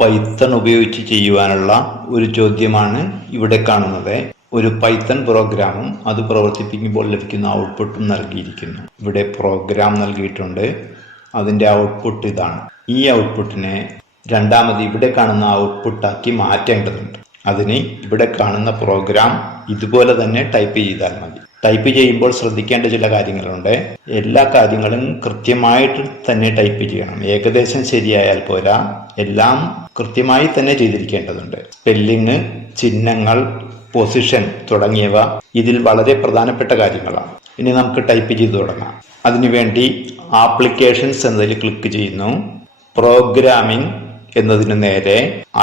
Python ഉപയോഗിച്ച് ചെയ്യുവാനുള്ള ഒരു ചോദ്യമാണ് ഇവിടെ കാണുന്നത്. ഒരു പൈത്തൺ പ്രോഗ്രാമും അത് പ്രവർത്തിപ്പിക്കുമ്പോൾ ലഭിക്കുന്ന ഔട്ട്പുട്ടും നൽകിയിരിക്കുന്നു. ഇവിടെ പ്രോഗ്രാം നൽകിയിട്ടുണ്ട്. അതിൻ്റെ ഔട്ട്പുട്ട് ഇതാണ്. ഈ ഔട്ട്പുട്ടിനെ രണ്ടാമത് ഇവിടെ കാണുന്ന ഔട്ട്പുട്ടാക്കി മാറ്റേണ്ടതുണ്ട്. അതിന് ഇവിടെ കാണുന്ന പ്രോഗ്രാം ഇതുപോലെ തന്നെ ടൈപ്പ് ചെയ്താൽ മതി. ടൈപ്പ് ചെയ്യുമ്പോൾ ശ്രദ്ധിക്കേണ്ട ചില കാര്യങ്ങളുണ്ട്. എല്ലാ കാര്യങ്ങളും കൃത്യമായിട്ട് തന്നെ ടൈപ്പ് ചെയ്യണം. ഏകദേശം ശരിയായാൽ പോരാ, എല്ലാം കൃത്യമായി തന്നെ ചെയ്തിരിക്കേണ്ടതുണ്ട്. സ്പെല്ലിങ്, ചിഹ്നങ്ങൾ, പൊസിഷൻ തുടങ്ങിയവ ഇതിൽ വളരെ പ്രധാനപ്പെട്ട കാര്യങ്ങളാണ്. ഇനി നമുക്ക് ടൈപ്പ് ചെയ്ത് തുടങ്ങാം. അതിനുവേണ്ടി ആപ്ലിക്കേഷൻസ് എന്നതിൽ ക്ലിക്ക് ചെയ്യുന്നു. പ്രോഗ്രാമിംഗ് എന്നതിന് നേരെ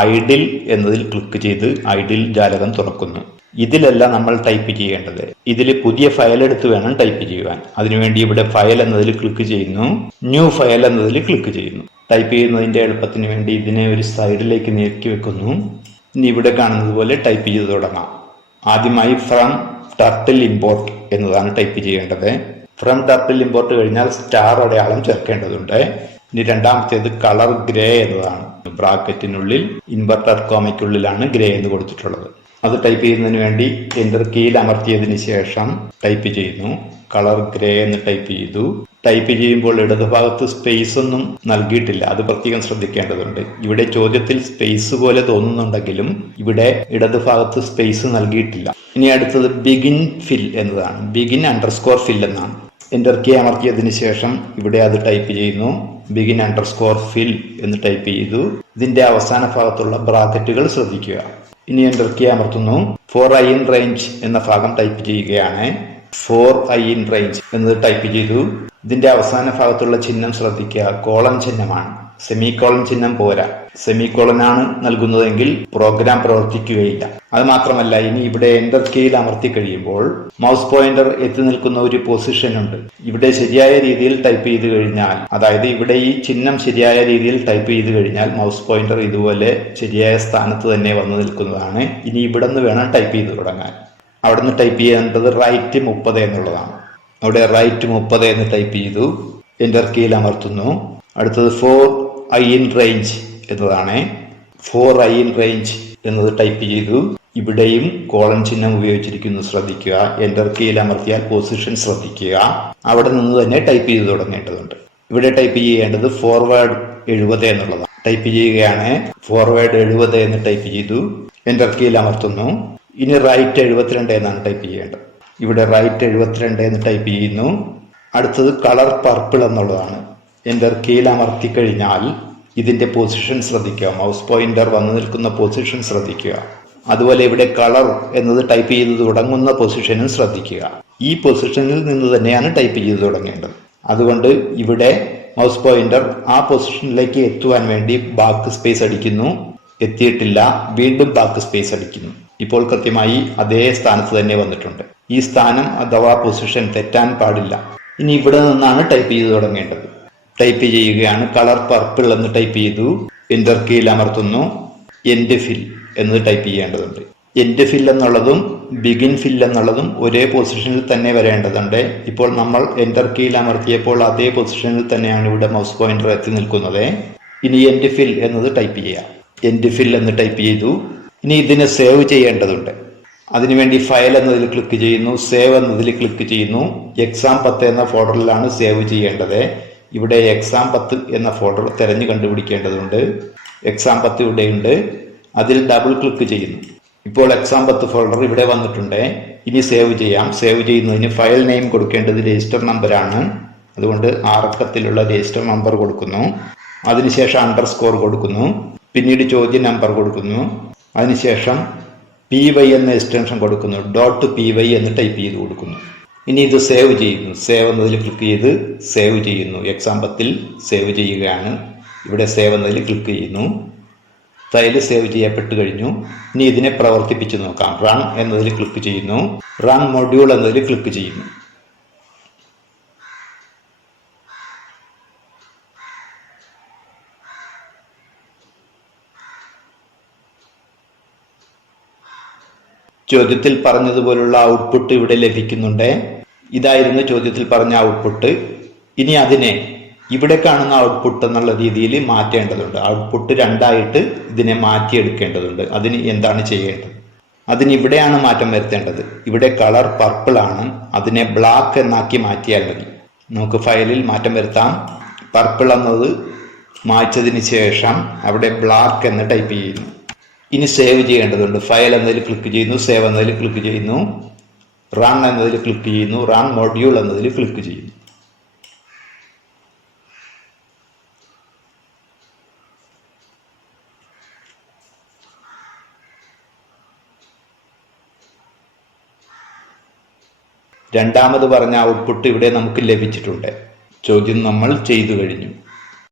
ഐഡിൽ എന്നതിൽ ക്ലിക്ക് ചെയ്ത് ഐഡിൽ ജാലകം തുറക്കുന്നു. ഇതിലല്ല നമ്മൾ ടൈപ്പ് ചെയ്യേണ്ടത്. ഇതിൽ പുതിയ ഫയൽ എടുത്ത് വേണം ടൈപ്പ് ചെയ്യുവാൻ. അതിനുവേണ്ടി ഇവിടെ ഫയൽ എന്നതിൽ ക്ലിക്ക് ചെയ്യുന്നു. ന്യൂ ഫയൽ എന്നതിൽ ക്ലിക്ക് ചെയ്യുന്നു. ടൈപ്പ് ചെയ്യുന്നതിന്റെ എളുപ്പത്തിന് വേണ്ടി ഇതിനെ ഒരു സൈഡിലേക്ക് നീക്കി വെക്കുന്നു. ഇനി ഇവിടെ കാണുന്നത് പോലെ ടൈപ്പ് ചെയ്ത് തുടങ്ങാം. ആദ്യമായി ഫ്രം ടർട്ടിൽ ഇമ്പോർട്ട് എന്നതാണ് ടൈപ്പ് ചെയ്യേണ്ടത്. ഫ്രം ടർട്ടിൽ ഇമ്പോർട്ട് കഴിഞ്ഞാൽ സ്റ്റാർ അടയാളം ചേർക്കേണ്ടതുണ്ട്. ഇനി രണ്ടാമത്തേത് കളർ ഗ്രേ എന്നതാണ്. ബ്രാക്കറ്റിനുള്ളിൽ ഇൻവെർട്ടർ കോമയ്ക്കുള്ളിലാണ് ഗ്രേ എന്ന് കൊടുത്തിട്ടുള്ളത്. അത് ടൈപ്പ് ചെയ്യുന്നതിന് വേണ്ടി എൻ്റർ കീയിൽ അമർത്തിയതിന് ശേഷം ടൈപ്പ് ചെയ്യുന്നു. കളർ ഗ്രേ എന്ന് ടൈപ്പ് ചെയ്തു. ടൈപ്പ് ചെയ്യുമ്പോൾ ഇടതുഭാഗത്ത് സ്പേസ് ഒന്നും നൽകിയിട്ടില്ല. അത് പ്രത്യേകം ശ്രദ്ധിക്കേണ്ടതുണ്ട്. ഇവിടെ ചോദ്യത്തിൽ സ്പേസ് പോലെ തോന്നുന്നുണ്ടെങ്കിലും ഇവിടെ ഇടതുഭാഗത്ത് സ്പേസ് നൽകിയിട്ടില്ല. ഇനി അടുത്തത് ബിഗിൻ ഫിൽ എന്നതാണ്. ബിഗിൻ അണ്ടർസ്കോർ ഫിൽ എന്നാണ്. എൻ്റർ കീ അമർത്തിയതിന് ശേഷം ഇവിടെ അത് ടൈപ്പ് ചെയ്യുന്നു. ബിഗിൻ അണ്ടർസ്കോർ ഫിൽ എന്ന് ടൈപ്പ് ചെയ്തു. ഇതിന്റെ അവസാന ഭാഗത്തുള്ള ബ്രാക്കറ്റുകൾ ശ്രദ്ധിക്കുക. ഇനി എൻ്റർ കീ അമർത്തുന്നു. 4i in range എന്ന ഭാഗം ടൈപ്പ് ചെയ്യുകയാണ്. 4i in range എന്നത് ടൈപ്പ് ചെയ്തു. ഇതിന്റെ അവസാന ഭാഗത്തുള്ള ചിഹ്നം ശ്രദ്ധിക്കുക. കോളൻ ചിഹ്നമാണ്. സെമി കോളൻ ചിഹ്നം പോരാ. സെമി കോളനാണ് നൽകുന്നതെങ്കിൽ പ്രോഗ്രാം പ്രവർത്തിക്കുകയില്ല. അത് മാത്രമല്ല, ഇനി ഇവിടെ എൻ്റർ കീയിൽ അമർത്തി കഴിയുമ്പോൾ മൗസ് പോയിന്റർ എത്തി നിൽക്കുന്ന ഒരു പൊസിഷൻ ഉണ്ട്. ഇവിടെ ശരിയായ രീതിയിൽ ടൈപ്പ് ചെയ്ത് കഴിഞ്ഞാൽ, അതായത് ഇവിടെ ഈ ചിഹ്നം ശരിയായ രീതിയിൽ ടൈപ്പ് ചെയ്ത് കഴിഞ്ഞാൽ മൗസ് പോയിന്റർ ഇതുപോലെ ശരിയായ സ്ഥാനത്ത് തന്നെ വന്നു നിൽക്കുന്നതാണ്. ഇനി ഇവിടെ നിന്ന് വേണം ടൈപ്പ് ചെയ്ത് തുടങ്ങാൻ. അവിടെ നിന്ന് ടൈപ്പ് ചെയ്യേണ്ടത് റൈറ്റ് 30 എന്നുള്ളതാണ്. അവിടെ റൈറ്റ് 30 എന്ന് ടൈപ്പ് ചെയ്തു. എൻ്റർ കീയിൽ അമർത്തുന്നു. അടുത്തത് 4i in range എന്നതാണ്. 4i in range എന്നത് ടൈപ്പ് ചെയ്തു. ഇവിടെയും കോളൻ ചിഹ്നം ഉപയോഗിച്ചിരിക്കുന്നു, ശ്രദ്ധിക്കുക. എൻ്റർ കീയിൽ അമർത്തിയാൽ പൊസിഷൻ ശ്രദ്ധിക്കുക. അവിടെ നിന്ന് തന്നെ ടൈപ്പ് ചെയ്ത് തുടങ്ങേണ്ടതുണ്ട്. ഇവിടെ ടൈപ്പ് ചെയ്യേണ്ടത് ഫോർവേഡ് 70 എന്നുള്ളതാണ്. ടൈപ്പ് ചെയ്യുകയാണ്. ഫോർവേഡ് 70 എന്ന് ടൈപ്പ് ചെയ്തു. എൻ്റർ കീയിൽ അമർത്തുന്നു. ഇനി റൈറ്റ് 72 എന്നാണ് ടൈപ്പ് ചെയ്യേണ്ടത്. ഇവിടെ റൈറ്റ് 72 എന്ന് ടൈപ്പ് ചെയ്യുന്നു. അടുത്തത് കളർ പർപ്പിൾ എന്നുള്ളതാണ്. എൻ്റർ കീയിൽ അമർത്തി കഴിഞ്ഞാൽ ഇതിന്റെ പൊസിഷൻ ശ്രദ്ധിക്കുക. മൗസ് പോയിന്റർ വന്നു നിൽക്കുന്ന പൊസിഷൻ ശ്രദ്ധിക്കുക. അതുപോലെ ഇവിടെ കളർ എന്നത് ടൈപ്പ് ചെയ്ത് തുടങ്ങുന്ന പൊസിഷനും ശ്രദ്ധിക്കുക. ഈ പൊസിഷനിൽ നിന്ന് തന്നെയാണ് ടൈപ്പ് ചെയ്ത് തുടങ്ങേണ്ടത്. അതുകൊണ്ട് ഇവിടെ മൗസ് പോയിന്റർ ആ പൊസിഷനിലേക്ക് എത്തുവാൻ വേണ്ടി ബാക്ക് സ്പേസ് അടിക്കുന്നു. എത്തിയിട്ടില്ല, വീണ്ടും ബാക്ക് സ്പേസ് അടിക്കുന്നു. ഇപ്പോൾ കൃത്യമായി അതേ സ്ഥാനത്ത് തന്നെ വന്നിട്ടുണ്ട്. ഈ സ്ഥാനം അഥവാ പൊസിഷൻ തെറ്റാൻ പാടില്ല. ഇനി ഇവിടെ നിന്നാണ് ടൈപ്പ് ചെയ്ത് തുടങ്ങേണ്ടത്. ടൈപ്പ് ചെയ്യുകയാണ്. കളർ പർപ്പിൾ എന്ന് ടൈപ്പ് ചെയ്തു. എൻ്റർ കീയിൽ അമർത്തുന്നു. എൻഡ് ഫിൽ എന്ന് ടൈപ്പ് ചെയ്യേണ്ടതുണ്ട്. എൻഡ് ഫിൽ എന്നുള്ളതും ബിഗിൻ ഫിൽ എന്നുള്ളതും ഒരേ പൊസിഷനിൽ തന്നെ വരേണ്ടതുണ്ട്. ഇപ്പോൾ നമ്മൾ എൻ്റർ കീയിൽ അമർത്തിയപ്പോൾ അതേ പൊസിഷനിൽ തന്നെയാണ് ഇവിടെ മൗസ് പോയിന്റർ എത്തി നിൽക്കുന്നത്. ഇനി എൻഡ് ഫിൽ എന്നത് ടൈപ്പ് ചെയ്യാം. എൻഡ് ഫിൽ എന്ന് ടൈപ്പ് ചെയ്തു. ഇനി ഇതിനെ സേവ് ചെയ്യേണ്ടതുണ്ട്. അതിനുവേണ്ടി ഫയൽ എന്നതിൽ ക്ലിക്ക് ചെയ്യുന്നു. സേവ് എന്നതിൽ ക്ലിക്ക് ചെയ്യുന്നു. exam10 എന്ന ഫോൾഡറിലാണ് സേവ് ചെയ്യേണ്ടത്. ഇവിടെ exam10 എന്ന ഫോൾഡർ തിരഞ്ഞു കണ്ടുപിടിക്കേണ്ടതുണ്ട്. exam10 ഇവിടെയുണ്ട്. അതിൽ ഡബിൾ ക്ലിക്ക് ചെയ്യുന്നു. ഇപ്പോൾ exam10 ഫോൾഡർ ഇവിടെ വന്നിട്ടുണ്ട്. ഇനി സേവ് ചെയ്യാം. സേവ് ചെയ്യുന്നതിന് ഫയൽ നെയിം കൊടുക്കേണ്ടത് രജിസ്റ്റർ നമ്പറാണ്. അതുകൊണ്ട് 6 അക്കത്തിലുള്ള രജിസ്റ്റർ നമ്പർ കൊടുക്കുന്നു. അതിനുശേഷം അണ്ടർസ്കോർ കൊടുക്കുന്നു. പിന്നീട് ചോദ്യ നമ്പർ കൊടുക്കുന്നു. അതിനുശേഷം py എന്ന എക്സ്റ്റൻഷൻ കൊടുക്കുന്നു. .py എന്ന് ടൈപ്പ് ചെയ്ത് കൊടുക്കുന്നു. ഇനി ഇത് സേവ് ചെയ്യുന്നു. സേവ് എന്നതിൽ ക്ലിക്ക് ചെയ്ത് സേവ് ചെയ്യുന്നു. exam10 സേവ് ചെയ്യുകയാണ്. ഇവിടെ സേവ് എന്നതിൽ ക്ലിക്ക് ചെയ്യുന്നു. ഫയൽ സേവ് ചെയ്യപ്പെട്ട് കഴിഞ്ഞു. ഇനി ഇതിനെ പ്രവർത്തിപ്പിച്ച് നോക്കാം. റൺ എന്നതിൽ ക്ലിക്ക് ചെയ്യുന്നു. റൺ മൊഡ്യൂൾ എന്നതിൽ ക്ലിക്ക് ചെയ്യുന്നു. ചോദ്യത്തിൽ പറഞ്ഞതുപോലുള്ള ഔട്ട്പുട്ട് ഇവിടെ ലഭിക്കുന്നുണ്ട്. ഇതായിരുന്നു ചോദ്യത്തിൽ പറഞ്ഞ ഔട്ട്പുട്ട്. ഇനി അതിനെ ഇവിടെ കാണുന്ന ഔട്ട്പുട്ട് എന്നുള്ള രീതിയിൽ മാറ്റേണ്ടതുണ്ട്. ഔട്ട്പുട്ട് രണ്ടായിട്ട് ഇതിനെ മാറ്റിയെടുക്കേണ്ടതുണ്ട്. അതിന് എന്താണ് ചെയ്യേണ്ടത്? അതിന് ഇവിടെയാണ് മാറ്റം വരുത്തേണ്ടത്. ഇവിടെ കളർ പർപ്പിൾ ആണ്, അതിനെ ബ്ലാക്ക് എന്നാക്കി മാറ്റിയാൽ മതി. നമുക്ക് ഫയലിൽ മാറ്റം വരുത്താം. പർപ്പിൾ എന്നത് മായ്ച്ചതിന് ശേഷം അവിടെ ബ്ലാക്ക് എന്ന് ടൈപ്പ് ചെയ്യുന്നു. ഇനി സേവ് ചെയ്യേണ്ടതുണ്ട്. ഫയൽ എന്നതിൽ ക്ലിക്ക് ചെയ്യുന്നു, സേവ് എന്നതിൽ ക്ലിക്ക് ചെയ്യുന്നു, റൺ എന്നതിൽ ക്ലിക്ക് ചെയ്യുന്നു, റൺ മൊഡ്യൂൾ എന്നതിൽ ക്ലിക്ക് ചെയ്യുന്നു. രണ്ടാമത് പറഞ്ഞ ഔട്ട്പുട്ട് ഇവിടെ നമുക്ക് ലഭിച്ചിട്ടുണ്ട്. ചോദ്യം നമ്മൾ ചെയ്തു കഴിഞ്ഞു.